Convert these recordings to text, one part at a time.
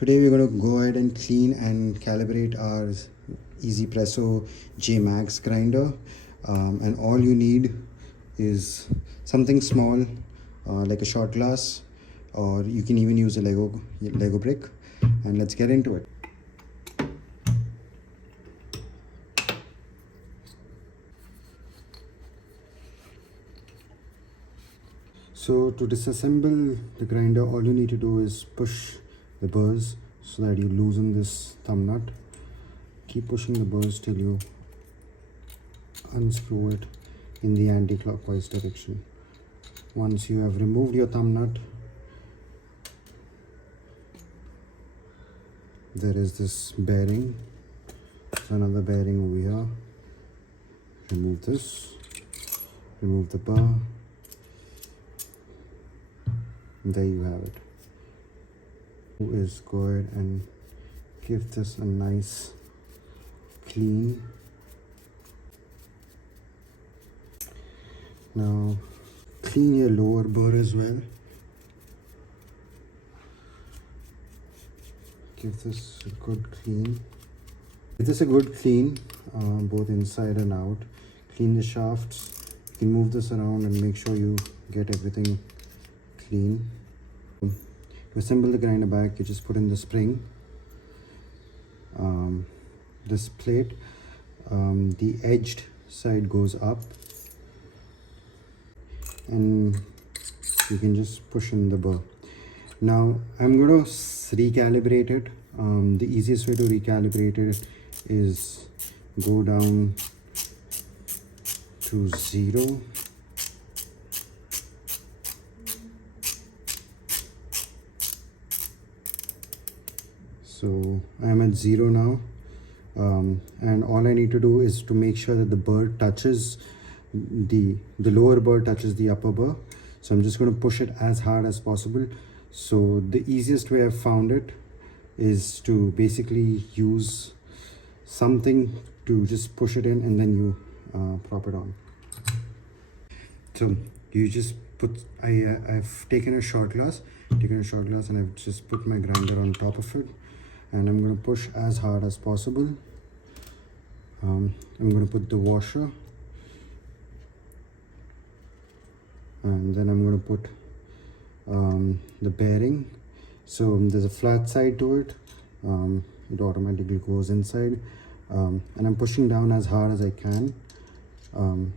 Today we're going to go ahead and clean and calibrate our 1zpresso J Max grinder, and all you need is something small, like a shot glass, or you can even use a Lego brick. And let's get into it. So to disassemble the grinder, all you need to do is push the burrs so that you loosen this thumb nut. Keep pushing the burrs till you unscrew it in the anti-clockwise direction. Once you have removed your thumb nut, there is this bearing. There's another bearing over here. Remove this, remove the bar, and there you have it. Is go ahead and give this a nice clean. Now clean your lower burr as well. Give this a good clean. Give this a good clean, both inside and out. Clean the shafts. You can move this around and make sure you get everything clean. To assemble the grinder back, you just put in the spring, this plate, the edged side goes up, and you can just push in the burr. Now I'm going to recalibrate it. The easiest way to recalibrate it is go down to 0. So I am at 0 now, and all I need to do is to make sure that the burr touches the lower burr touches the upper burr. So I'm just going to push it as hard as possible. So the easiest way I've found it is to basically use something to just push it in, and then you prop it on. So you just put, I've taken a shot glass, and I've just put my grinder on top of it. And I'm going to push as hard as possible. I'm going to put the washer, and then I'm going to put the bearing. So there's a flat side to it. It automatically goes inside, and I'm pushing down as hard as I can. And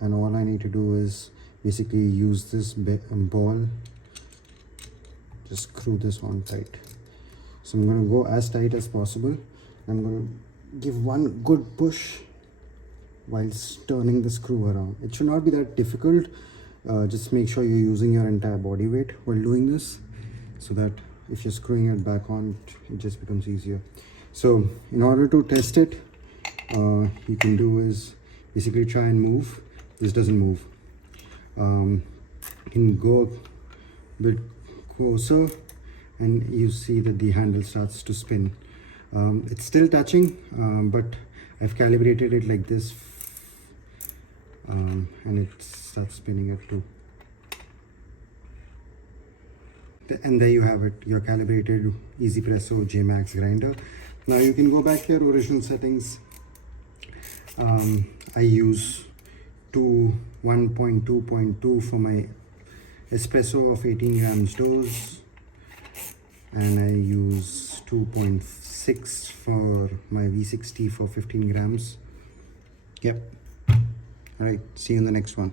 all I need to do is basically use this ball, just screw this on tight. So I'm going to go as tight as possible. I'm going to give one good push whilst turning the screw around. It should not be that difficult. Just make sure you're using your entire body weight while doing this, so that if you're screwing it back on, it just becomes easier. So in order to test it, you can do is basically try and move. This doesn't move. You can go a bit closer, and you see that the handle starts to spin. It's still touching, but I've calibrated it like this, and it starts spinning it too. And there you have it, your calibrated 1zpresso J Max grinder. Now you can go back to your original settings. I use 1.2.2 for my espresso of 18 grams dose, and I use 2.6 for my V60 for 15 grams. Yep. All right, see you in the next one.